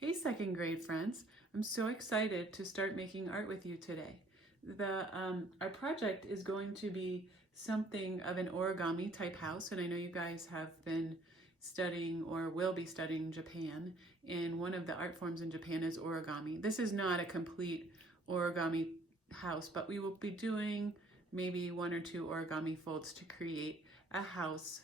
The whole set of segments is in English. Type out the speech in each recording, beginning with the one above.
Hey second grade friends, I'm so excited to start making art with you today. Our project is going to be something of an origami type house, and I know you guys have been studying or will be studying Japan, and one of the art forms in Japan is origami. This is not a complete origami house, but we will be doing maybe one or two origami folds to create a house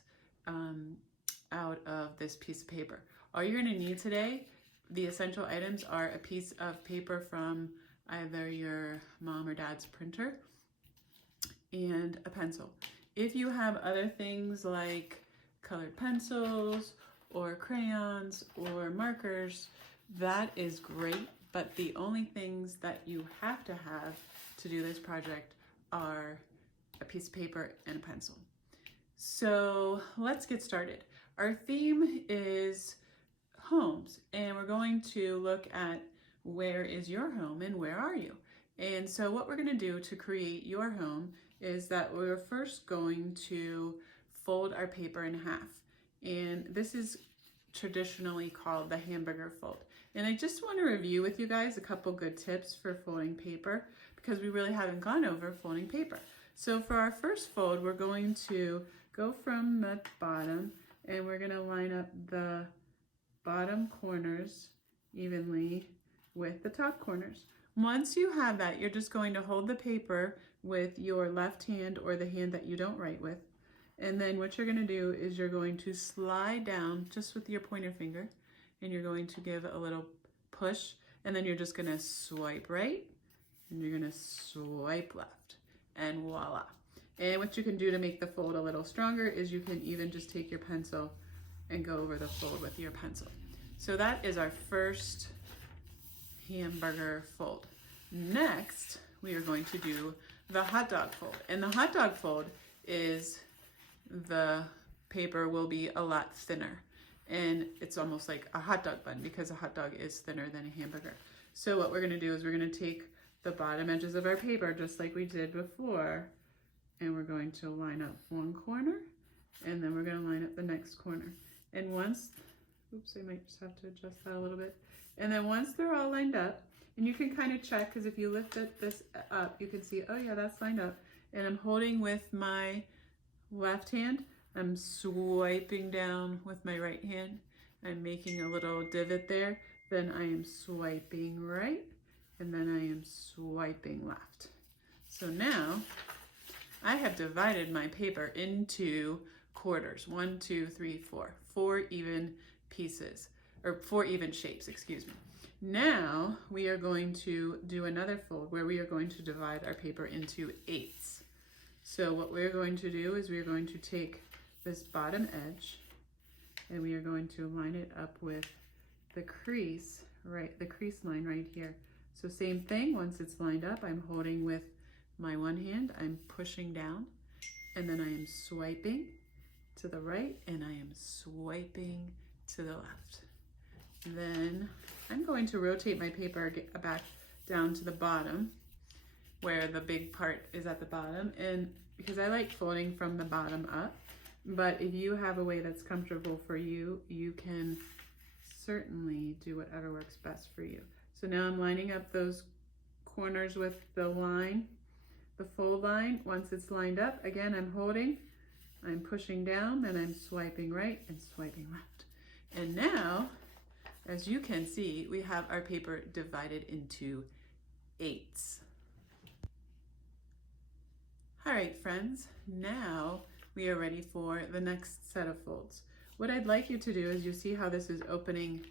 out of this piece of paper. All you're going to need today, the essential items, are a piece of paper from either your mom or dad's printer and a pencil. If you have other things like colored pencils or crayons or markers, that is great, but the only things that you have to have to do this project are a piece of paper and a pencil. So let's get started. Our theme is homes, and we're going to look at where is your home and where are you. And so what we're going to do to create your home is that we're first going to fold our paper in half, and this is traditionally called the Hamburger Fold. And I just want to review with you guys a couple good tips for folding paper, because we really haven't gone over folding paper. So for our first fold, we're going to go from the bottom, and we're going to line up the bottom corners evenly with the top corners. Once you have that, you're just going to hold the paper with your left hand or the hand that you don't write with. And then what you're going to do is you're going to slide down just with your pointer finger, and you're going to give a little push, and then you're just going to swipe right, and you're going to swipe left, and voila. And what you can do to make the fold a little stronger is you can even just take your pencil and go over the fold with your pencil. So that is our first hamburger fold. Next, we are going to do the hot dog fold. And the hot dog fold is the paper will be a lot thinner. And it's almost like a hot dog bun, because a hot dog is thinner than a hamburger. So what we're gonna do is we're gonna take the bottom edges of our paper, just like we did before, and we're going to line up one corner, and then we're gonna line up the next corner. And once, oops, I might just have to adjust that a little bit. And then once they're all lined up, and you can kind of check, because if you lift this up, you can see, oh yeah, that's lined up. And I'm holding with my left hand, I'm swiping down with my right hand. I'm making a little divot there. Then I am swiping right, and then I am swiping left. So now I have divided my paper into quarters, 1, 2, 3, 4 even pieces, or 4 even shapes, excuse me. Now we are going to do another fold where we are going to divide our paper into 8ths. So what we're going to do is we're going to take this bottom edge, and we are going to line it up with the crease, right, the crease line right here. So same thing, once it's lined up, I'm holding with my one hand, I'm pushing down, and then I am swiping to the right, and I am swiping to the left. Then I'm going to rotate my paper back down to the bottom, where the big part is at the bottom, and because I like folding from the bottom up, but if you have a way that's comfortable for you, you can certainly do whatever works best for you. So now I'm lining up those corners with the line, the fold line. Once it's lined up, again, I'm holding, I'm pushing down, then I'm swiping right and swiping left. And now, as you can see, we have our paper divided into 8ths. All right, friends, now we are ready for the next set of folds. What I'd like you to do is, you see how this is opening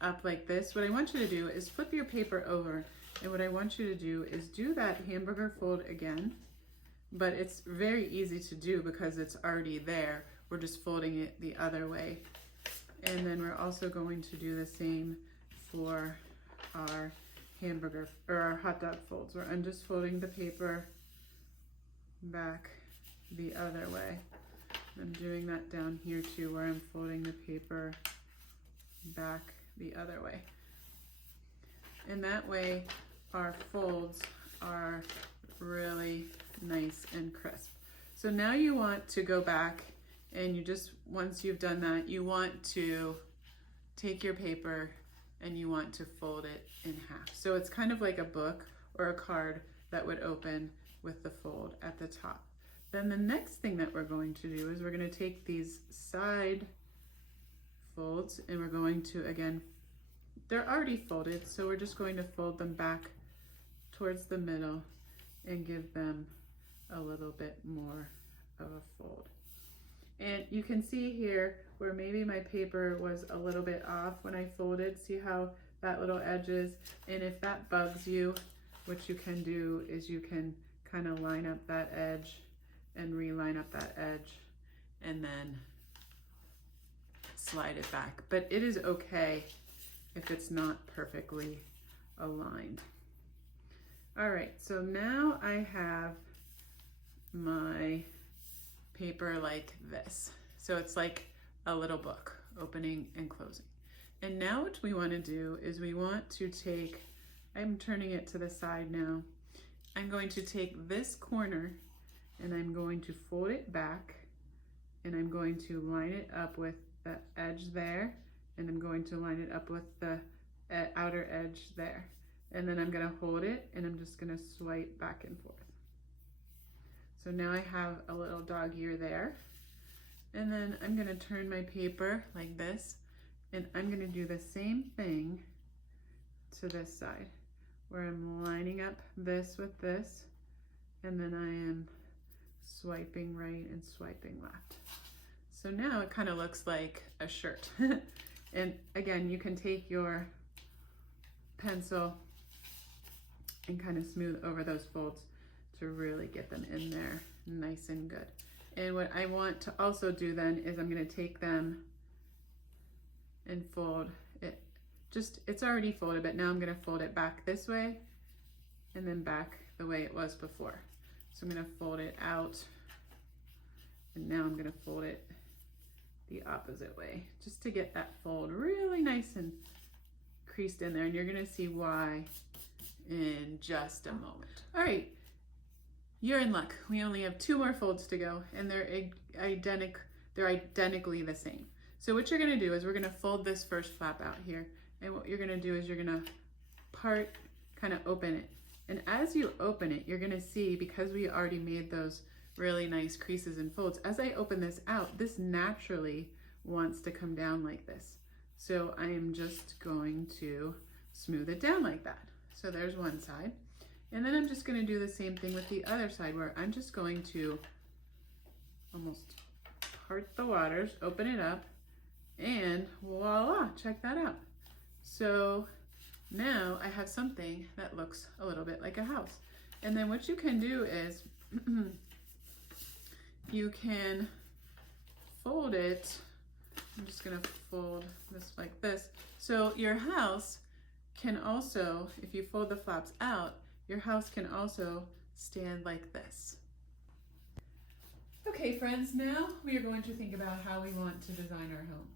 up like this? What I want you to do is flip your paper over, and what I want you to do is do that hamburger fold again, but it's very easy to do because it's already there. We're just folding it the other way. And then we're also going to do the same for our hamburger or our hot dog folds, where I'm just folding the paper back the other way. I'm doing that down here too, where I'm folding the paper back the other way. And that way our folds are really nice and crisp. So now you want to go back, and you just, once you've done that, you want to take your paper and you want to fold it in half. So it's kind of like a book or a card that would open with the fold at the top. Then the next thing that we're going to do is we're going to take these side folds and we're going to, again, they're already folded, so we're just going to fold them back towards the middle and give them a little bit more of a fold. And you can see here where maybe my paper was a little bit off when I folded. See how that little edge is? And if that bugs you, what you can do is you can kind of line up that edge and reline up that edge and then slide it back. But it is okay if it's not perfectly aligned. All right, so now I have my paper like this. So it's like a little book, opening and closing. And now what we want to do is we want to take, I'm turning it to the side now. I'm going to take this corner and I'm going to fold it back and I'm going to line it up with the edge there, and I'm going to line it up with the outer edge there. And then I'm going to hold it and I'm just going to swipe back and forth. So now I have a little dog ear there. And then I'm going to turn my paper like this, and I'm going to do the same thing to this side, where I'm lining up this with this, and then I am swiping right and swiping left. So now it kind of looks like a shirt. And again, you can take your pencil and kind of smooth over those folds to really get them in there nice and good. And what I want to also do then is I'm going to take them and fold it. It's already folded, but now I'm going to fold it back this way and then back the way it was before. So I'm going to fold it out, and now I'm going to fold it the opposite way, just to get that fold really nice and creased in there. And you're going to see why in just a moment. All right, you're in luck. We only have 2 more folds to go, and they're identically the same. So what you're going to do is we're going to fold this first flap out here, and what you're going to do is you're going to kind of open it. And as you open it, you're going to see, because we already made those really nice creases and folds, as I open this out, this naturally wants to come down like this. So I am just going to smooth it down like that. So there's one side. And then I'm just going to do the same thing with the other side, where I'm just going to almost part the waters, open it up, and voila, check that out. So now I have something that looks a little bit like a house. And then what you can do is you can fold it. I'm just going to fold this like this. So your house can also, if you fold the flaps out, your house can also stand like this. Okay, friends, now we are going to think about how we want to design our home.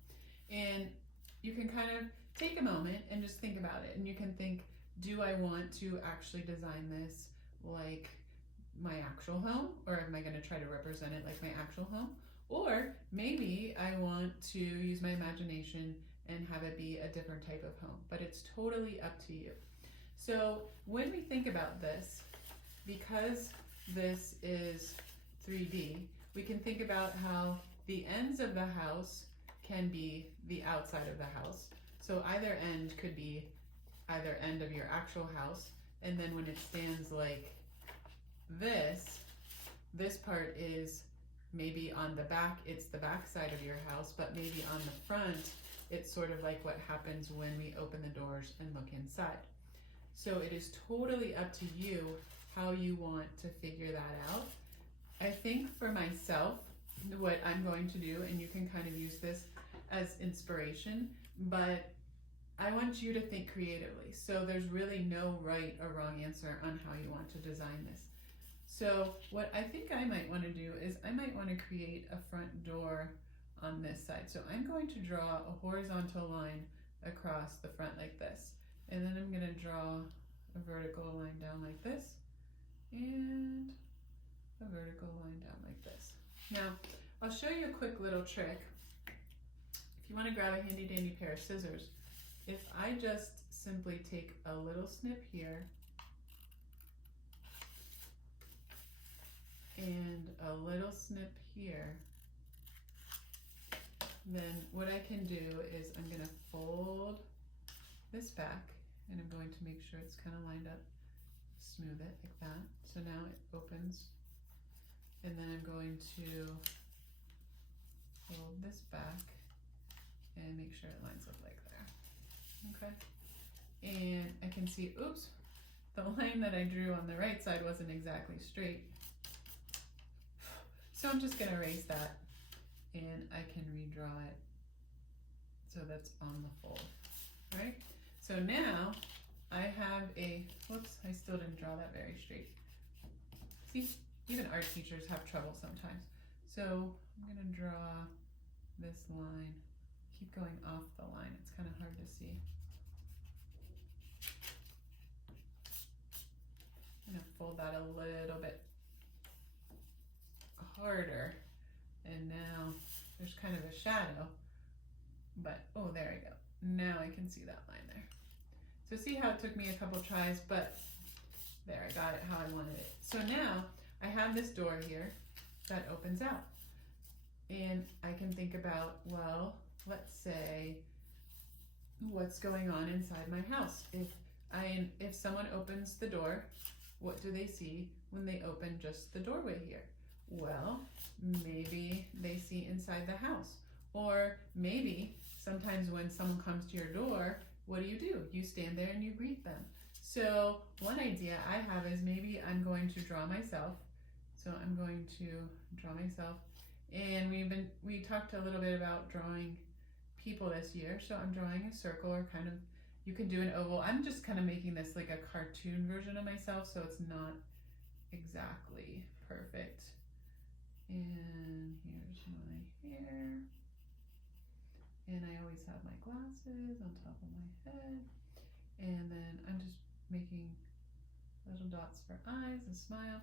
And you can kind of take a moment and just think about it. And you can think, do I want to actually design this like my actual home? Or am I going to try to represent it like my actual home? Or maybe I want to use my imagination and have it be a different type of home. But it's totally up to you. So when we think about this, because this is 3D, we can think about how the ends of the house can be the outside of the house. So either end could be either end of your actual house, and then when it stands like this part is maybe on the back, it's the back side of your house, but maybe on the front, it's sort of like what happens when we open the doors and look inside. So it is totally up to you how you want to figure that out. I think for myself, what I'm going to do, and you can kind of use this as inspiration, but I want you to think creatively. So there's really no right or wrong answer on how you want to design this. So what I think I might want to do is I might want to create a front door on this side. So I'm going to draw a horizontal line across the front like this. And then I'm going to draw a vertical line down like this and a vertical line down like this. Now, I'll show you a quick little trick. If you want to grab a handy dandy pair of scissors if I just simply take a little snip here and a little snip here, then what I can do is I'm going to fold this back, and I'm going to make sure it's kind of lined up, smooth it like that. So now it opens, and then I'm going to fold this back and make sure it lines up like there. Okay, and I can see, oops, the line that I drew on the right side wasn't exactly straight. So I'm just going to erase that, and I can redraw it so that's on the fold. All right, so now I have a, whoops, I still didn't draw that very straight. See, even art teachers have trouble sometimes. So I'm going to draw this line, keep going off the line, it's kind of hard to see. I'm going to fold that a little bit harder, and now there's kind of a shadow, but oh, there we go. Now I can see that line there. So see how it took me a couple tries, but there, I got it how I wanted it. So now I have this door here that opens out, and I can think about, well, let's say what's going on inside my house. If someone opens the door, what do they see when they open just the doorway here? Well, maybe they see inside the house, or maybe sometimes when someone comes to your door, what do? You stand there and you greet them. So one idea I have is maybe I'm going to draw myself. So I'm going to draw myself, and we talked a little bit about drawing people this year. So I'm drawing a circle, or kind of, you can do an oval. I'm just kind of making this like a cartoon version of myself, so it's not exactly perfect. And here's my hair. And I always have my glasses on top of my head. And then I'm just making little dots for eyes and smile.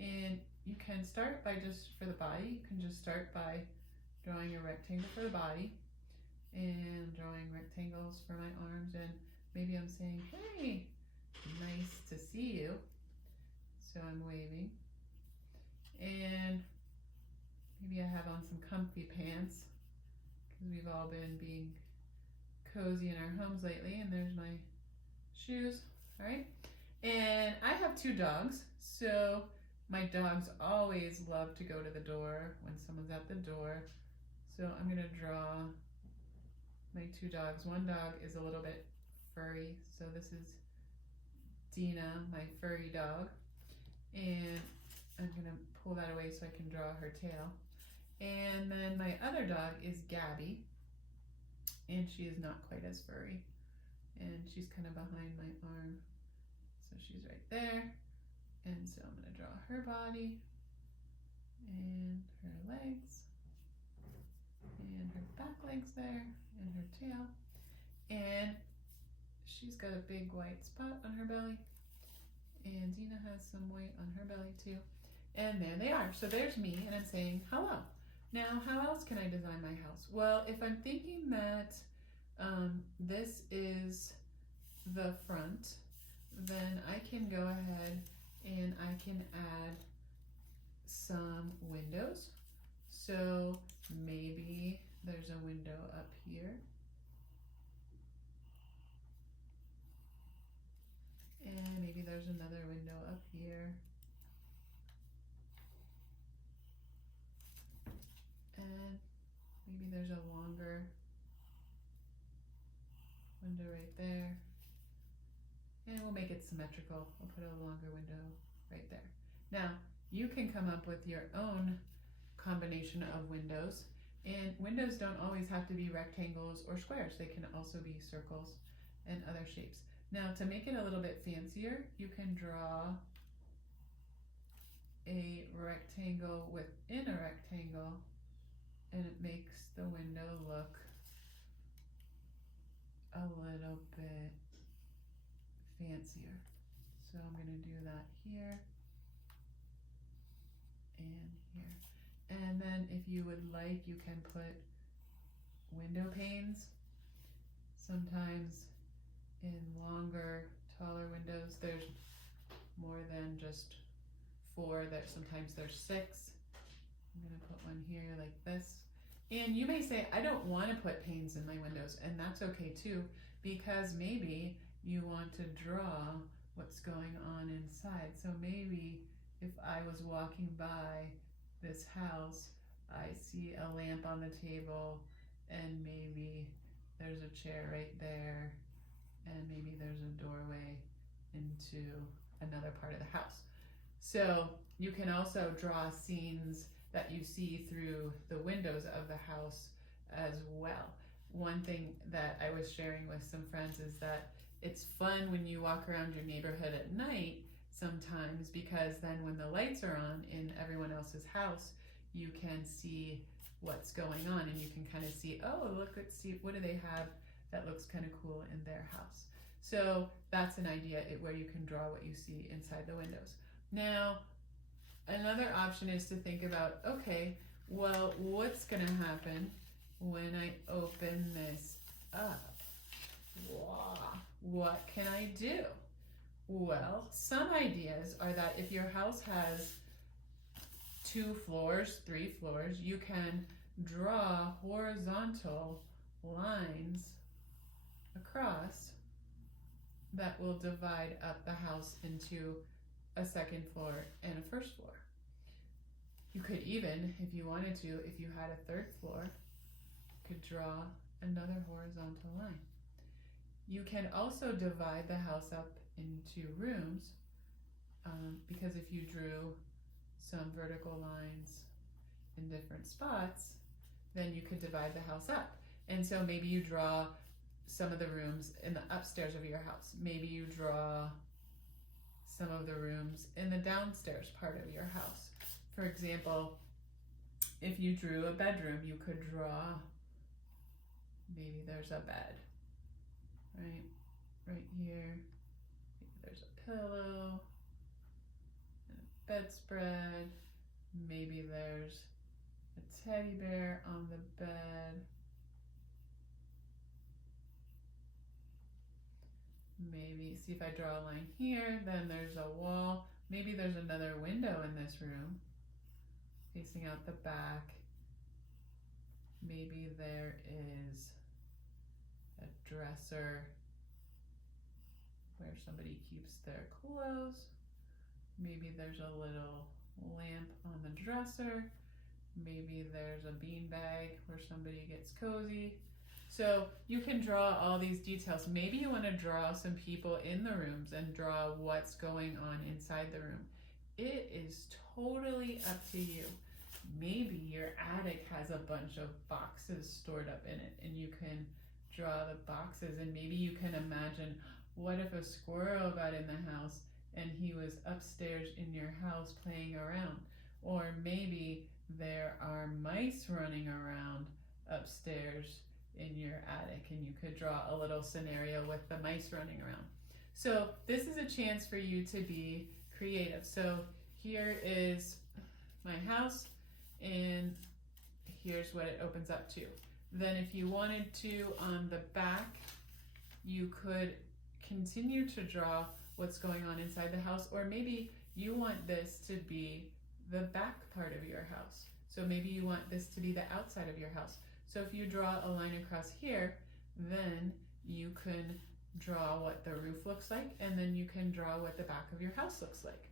And you can start by just, for the body, you can just start by drawing a rectangle for the body and drawing rectangles for my arms. And maybe I'm saying, hey, nice to see you. So I'm waving. And maybe I have on some comfy pants, because we've all been being cozy in our homes lately. And there's my shoes, all right? And I have 2 dogs, so my dogs always love to go to the door when someone's at the door. So I'm gonna draw my 2 dogs. One dog is a little bit furry, so this is Dina, my furry dog. And I'm gonna pull that away so I can draw her tail. And then my other dog is Gabby, and she is not quite as furry, and she's kind of behind my arm, so she's right there. And so I'm going to draw her body and her legs and her back legs there and her tail, and she's got a big white spot on her belly, and Dina has some white on her belly too. And there they are. So there's me, and I'm saying hello. Now, how else can I design my house? Well, if I'm thinking that this is the front, then I can go ahead and I can add some windows. So maybe there's a window up here. And maybe there's another window up here. And maybe there's a longer window right there. And we'll make it symmetrical. We'll put a longer window right there. Now, you can come up with your own combination of windows. And windows don't always have to be rectangles or squares. They can also be circles and other shapes. Now, to make it a little bit fancier, you can draw a rectangle within a rectangle, and it makes the window look a little bit fancier. So I'm going to do that here and here. And then if you would like, you can put window panes. Sometimes in longer, taller windows, there's more than just 4. Sometimes there's 6. I'm gonna put one here like this. And you may say, I don't want to put panes in my windows, and that's okay too, because maybe you want to draw what's going on inside. So maybe if I was walking by this house, I see a lamp on the table, and maybe there's a chair right there, and maybe there's a doorway into another part of the house. So you can also draw scenes that you see through the windows of the house as well. One thing that I was sharing with some friends is that it's fun when you walk around your neighborhood at night sometimes, because then when the lights are on in everyone else's house, you can see what's going on, and you can kind of see, oh, look, let's see, what do they have that looks kind of cool in their house. So that's an idea where you can draw what you see inside the windows. Now, another option is to think about, okay, well, what's gonna happen when I open this up? Wow, what can I do? Well, some ideas are that if your house has 2 floors, 3 floors, you can draw horizontal lines across that will divide up the house into a 2nd floor and a 1st floor. You could even, if you wanted to, if you had a 3rd floor, could draw another horizontal line. You can also divide the house up into rooms, because if you drew some vertical lines in different spots, then you could divide the house up. And so maybe you draw some of the rooms in the upstairs of your house. Maybe you draw some of the rooms in the downstairs part of your house. For example, if you drew a bedroom, you could draw, maybe there's a bed, right here. Maybe there's a pillow, and a bedspread. Maybe there's a teddy bear on the bed. Maybe, see if I draw a line here, then there's a wall. Maybe there's another window in this room facing out the back. Maybe there is a dresser where somebody keeps their clothes. Maybe there's a little lamp on the dresser. Maybe there's a beanbag where somebody gets cozy. So you can draw all these details. Maybe you want to draw some people in the rooms and draw what's going on inside the room. It is totally up to you. Maybe your attic has a bunch of boxes stored up in it, and you can draw the boxes, and maybe you can imagine, what if a squirrel got in the house and he was upstairs in your house playing around? Or maybe there are mice running around upstairs in your attic, and you could draw a little scenario with the mice running around. So this is a chance for you to be creative. So here is my house, and here's what it opens up to. Then if you wanted to, on the back, you could continue to draw what's going on inside the house, or maybe you want this to be the back part of your house. So maybe you want this to be the outside of your house. So if you draw a line across here, then you can draw what the roof looks like, and then you can draw what the back of your house looks like.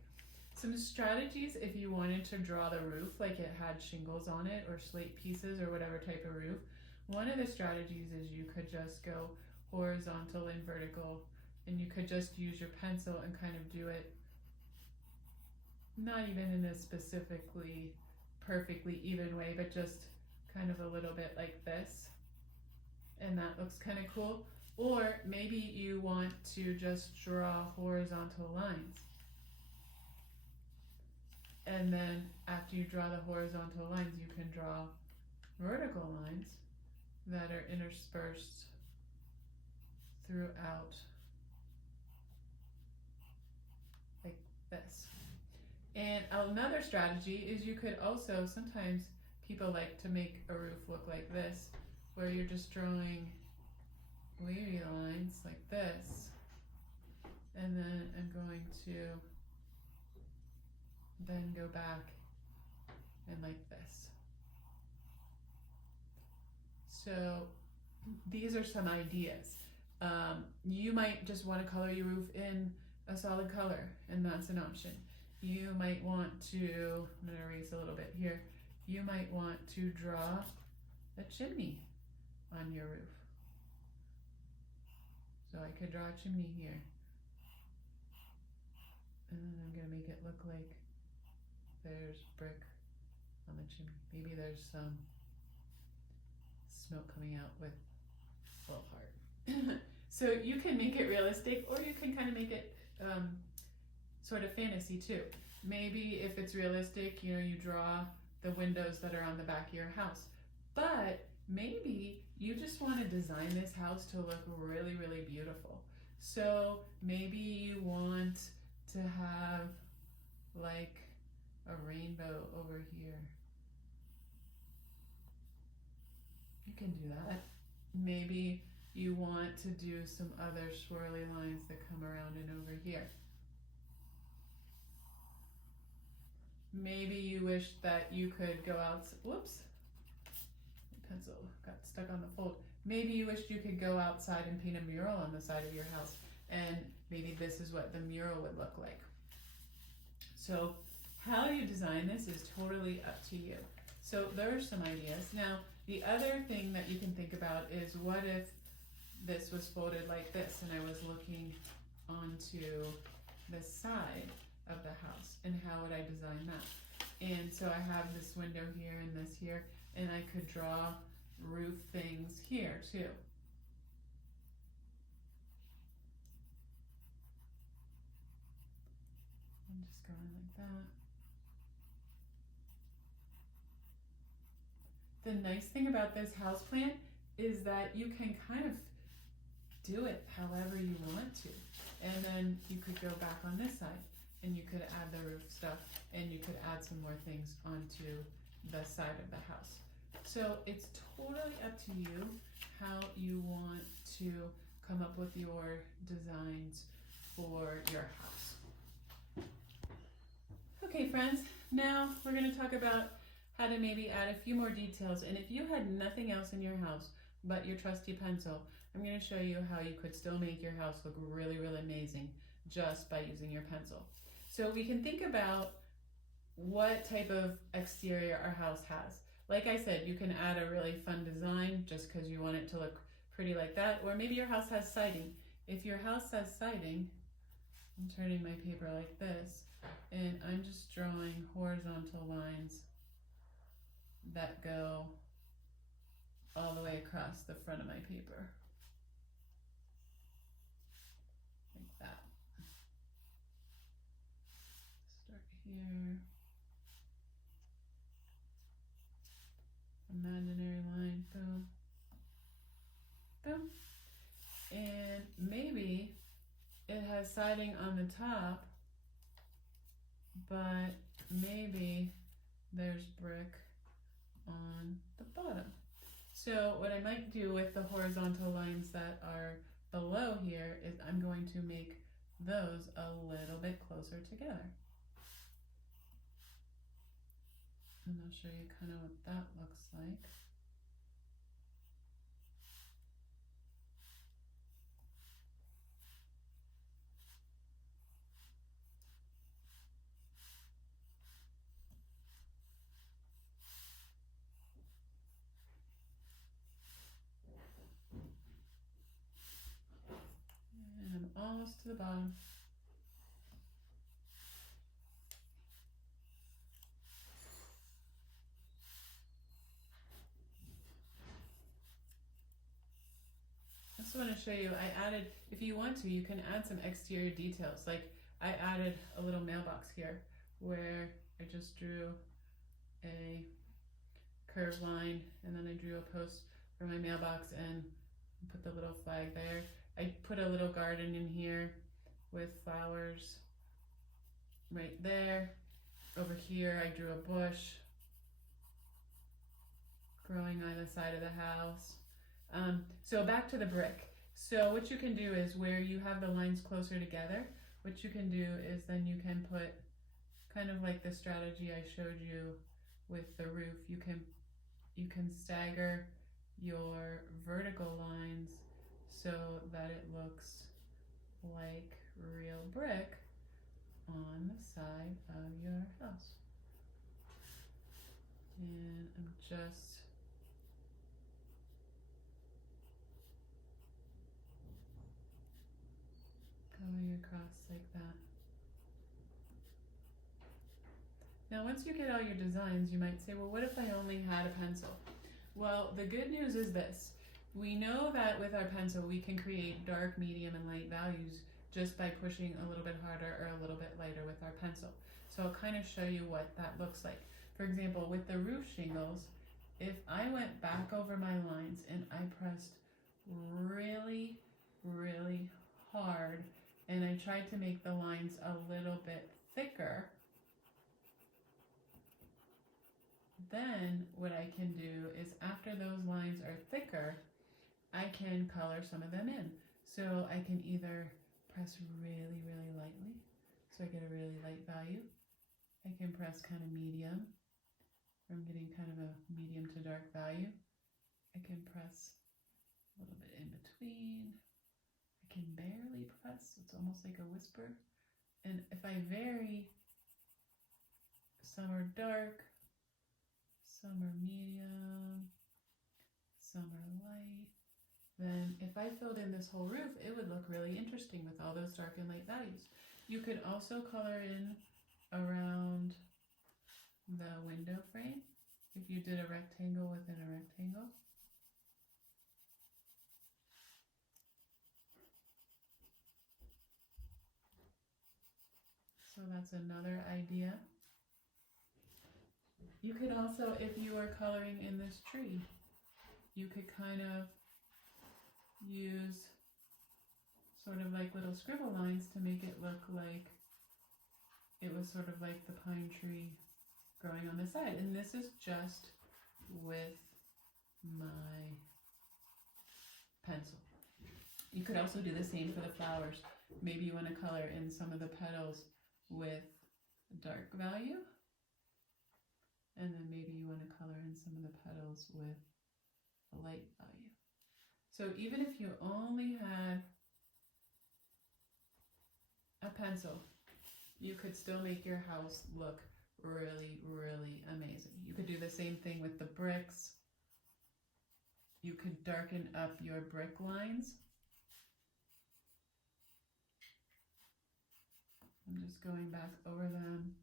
Some strategies if you wanted to draw the roof like it had shingles on it or slate pieces or whatever type of roof. One of the strategies is you could just go horizontal and vertical, and you could just use your pencil and kind of do it not even in a specifically perfectly even way, but just kind of a little bit like this, and that looks kind of cool. Or maybe you want to just draw horizontal lines, and then after you draw the horizontal lines, you can draw vertical lines that are interspersed throughout like this. And another strategy is you could also, sometimes people like to make a roof look like this, where you're just drawing wavy lines like this, and then I'm going to then go back and like this. So these are some ideas. You might just want to color your roof in a solid color, and that's an option. You might want to, I'm going to erase a little bit here, you might want to draw a chimney on your roof. So I could draw a chimney here. And then I'm going to make it look like there's brick on the chimney. Maybe there's some smoke coming out with a little heart. So you can make it realistic, or you can kind of make it sort of fantasy too. Maybe if it's realistic, you know, you draw the windows that are on the back of your house. But maybe you just want to design this house to look really, really beautiful. So maybe you want to have like a rainbow over here. You can do that. Maybe you want to do some other swirly lines that come around and over here. Maybe you wish that you could go out, whoops, the pencil got stuck on the fold. Maybe you wished you could go outside and paint a mural on the side of your house, and maybe this is what the mural would look like. So how you design this is totally up to you. So there are some ideas. Now, the other thing that you can think about is, what if this was folded like this and I was looking onto the side of the house, and how would I design that? And so I have this window here and this here, and I could draw roof things here too. I'm just going like that. The nice thing about this house plan is that you can kind of do it however you want to. And then you could go back on this side, and you could add the roof stuff, and you could add some more things onto the side of the house. So it's totally up to you how you want to come up with your designs for your house. Okay, friends, now we're going to talk about how to maybe add a few more details. And if you had nothing else in your house but your trusty pencil, I'm going to show you how you could still make your house look really, really amazing just by using your pencil. So we can think about what type of exterior our house has. Like I said, you can add a really fun design just because you want it to look pretty like that. Or maybe your house has siding. If your house has siding, I'm turning my paper like this, and I'm just drawing horizontal lines that go all the way across the front of my paper. Like that. Start here. Imaginary line, boom, boom. And maybe it has siding on the top, but maybe there's brick on the bottom. So what I might do with the horizontal lines that are below here is I'm going to make those a little bit closer together. And I'll show you kind of what that looks like. And I'm almost to the bottom. I just want to show you, I added, if you want to, you can add some exterior details. Like I added a little mailbox here where I just drew a curved line, and then I drew a post for my mailbox and put the little flag there. I put a little garden in here with flowers right there. Over here I drew a bush growing on the side of the house. So back to the brick. So what you can do is where you have the lines closer together, what you can do is then you can put kind of like the strategy I showed you with the roof. You can stagger your vertical lines so that it looks like real brick on the side of your house. And I'm just going across like that. Now once you get all your designs, you might say, well, what if I only had a pencil? Well, the good news is this. We know that with our pencil we can create dark, medium, and light values just by pushing a little bit harder or a little bit lighter with our pencil. So I'll kind of show you what that looks like. For example, with the roof shingles, if I went back over my lines and I pressed really, really hard and I tried to make the lines a little bit thicker, then what I can do is after those lines are thicker, I can color some of them in. So I can either press really, really lightly, so I get a really light value. I can press kind of medium, where I'm getting kind of a medium to dark value. I can press a little bit in between. I can barely press, so it's almost like a whisper. And if I vary, some are dark, some are medium, some are light. Then if I filled in this whole roof, it would look really interesting with all those dark and light values. You could also color in around the window frame if you did a rectangle within a rectangle. So that's another idea. You could also, if you are coloring in this tree, you could kind of use sort of like little scribble lines to make it look like it was sort of like the pine tree growing on the side. And this is just with my pencil. You could also do the same for the flowers. Maybe you want to color in some of the petals with dark value. And then maybe you want to color in some of the petals with a light value. So even if you only had a pencil, you could still make your house look really, really amazing. You could do the same thing with the bricks. You could darken up your brick lines. I'm just going back over them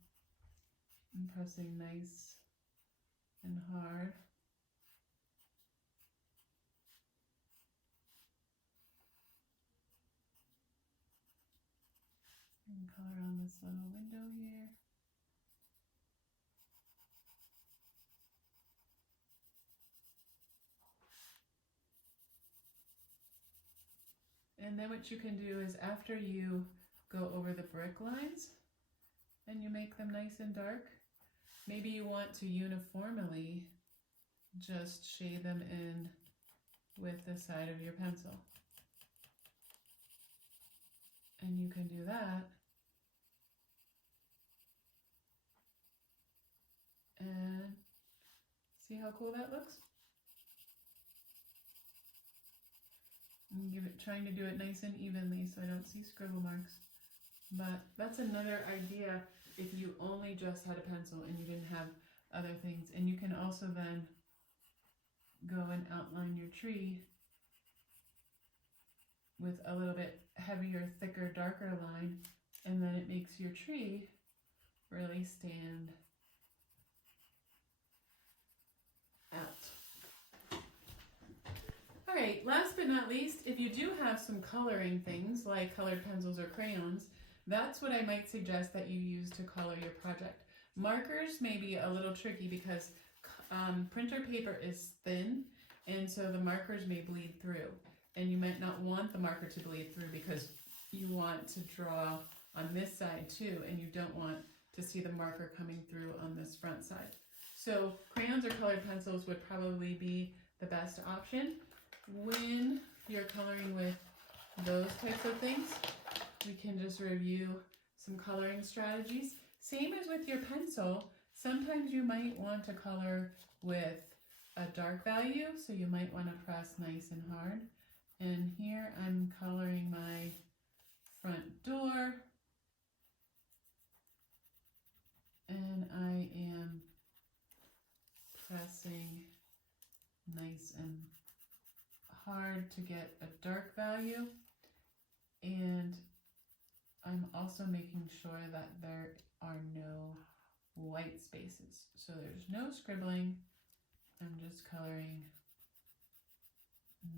and pressing nice and hard. And color on this little window here. And then what you can do is after you go over the brick lines and you make them nice and dark, maybe you want to uniformly just shade them in with the side of your pencil. And you can do that. And see how cool that looks? I'm trying to do it nice and evenly so I don't see scribble marks. But that's another idea if you only just had a pencil and you didn't have other things. And you can also then go and outline your tree with a little bit heavier, thicker, darker line, and then it makes your tree really stand out. All right, last but not least, if you do have some coloring things like colored pencils or crayons, that's what I might suggest that you use to color your project. Markers may be a little tricky because printer paper is thin, and so the markers may bleed through. And you might not want the marker to bleed through because you want to draw on this side too, and you don't want to see the marker coming through on this front side. So crayons or colored pencils would probably be the best option. When you're coloring with those types of things, we can just review some coloring strategies. Same as with your pencil, sometimes you might want to color with a dark value, so you might want to press nice and hard. And here I'm coloring my front door, and I am pressing nice and hard to get a dark value, and I'm also making sure that there are no white spaces, so there's no scribbling. I'm just coloring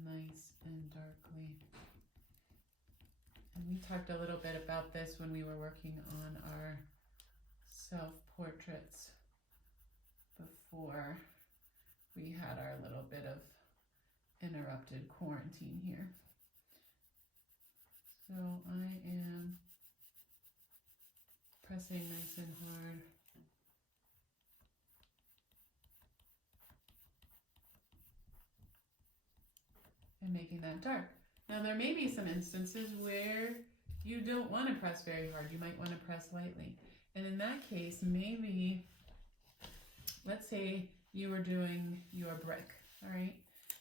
nice and darkly. And we talked a little bit about this when we were working on our self-portraits before we had our little bit of interrupted quarantine here. So I am pressing nice and hard. And making that dark. Now there may be some instances where you don't want to press very hard. You might want to press lightly. And in that case, maybe, let's say you were doing your brick, all right?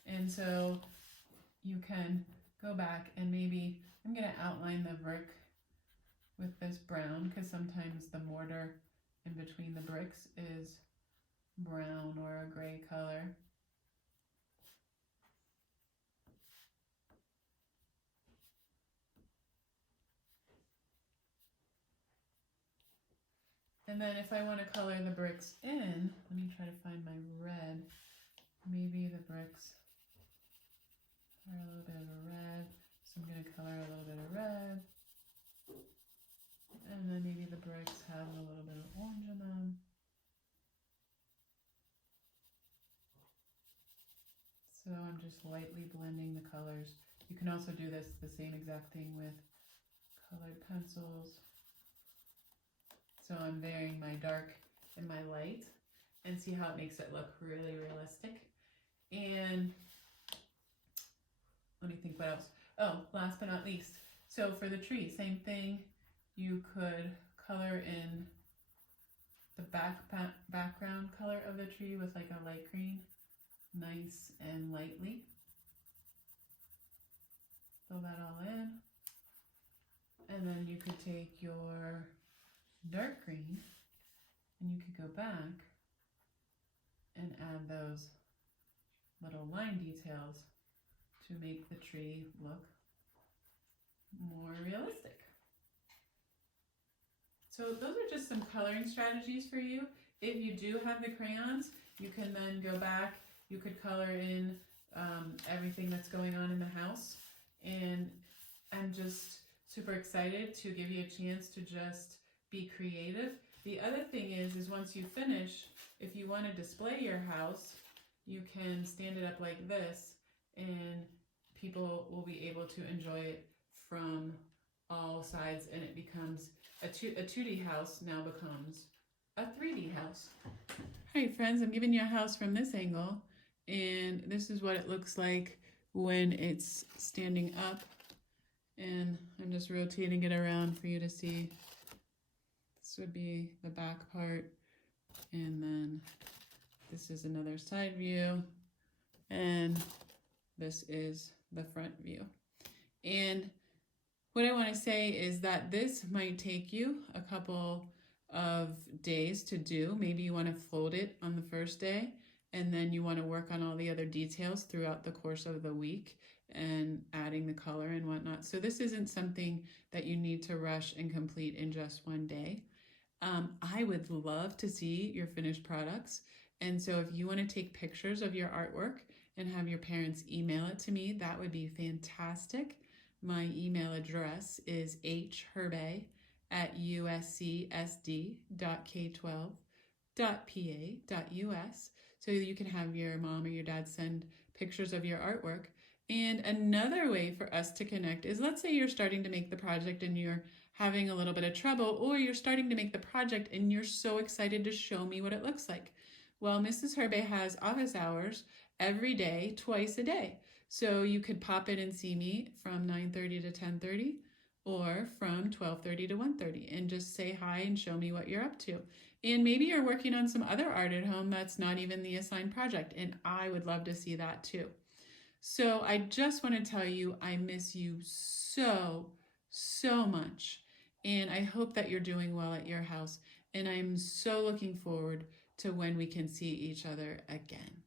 And so you can go back and maybe, I'm going to outline the brick with this brown, because sometimes the mortar in between the bricks is brown or a gray color. And then if I want to color the bricks in, let me try to find my red. Maybe the bricks are a little bit of a red, so I'm going to color a little bit of red. And then maybe the bricks have a little bit of orange in them. So I'm just lightly blending the colors. You can also do this, the same exact thing with colored pencils. So I'm varying my dark and my light, and see how it makes it look really realistic. And let me think what else. Oh, last but not least, so for the tree, same thing. You could color in the background color of the tree with like a light green, nice and lightly. Fill that all in. And then you could take your dark green and you could go back and add those little line details to make the tree look more realistic. So those are just some coloring strategies for you. If you do have the crayons, you can then go back, you could color in everything that's going on in the house. And I'm just super excited to give you a chance to just be creative. The other thing is once you finish, if you want to display your house, you can stand it up like this and people will be able to enjoy it from all sides, and it becomes a 2D house now becomes a 3D house. All right, friends, I'm giving you a house from this angle, and this is what it looks like when it's standing up, and I'm just rotating it around for you to see. This would be the back part, and then this is another side view, and this is the front view. And what I want to say is that this might take you a couple of days to do. Maybe you want to fold it on the first day, and then you want to work on all the other details throughout the course of the week and adding the color and whatnot. So this isn't something that you need to rush and complete in just one day. I would love to see your finished products. And so if you want to take pictures of your artwork and have your parents email it to me, that would be fantastic. My email address is hherbay@uscsd.k12.pa.us, so you can have your mom or your dad send pictures of your artwork. And another way for us to connect is, let's say you're starting to make the project and you're having a little bit of trouble, or you're starting to make the project and you're so excited to show me what it looks like. Well, Mrs. Herbay has office hours every day, twice a day. So you could pop in and see me from 9:30 to 10:30 or from 12:30 to 1:30 and just say hi and show me what you're up to. And maybe you're working on some other art at home that's not even the assigned project, and I would love to see that too. So I just want to tell you I miss you so, so much. And I hope that you're doing well at your house. And I'm so looking forward to when we can see each other again.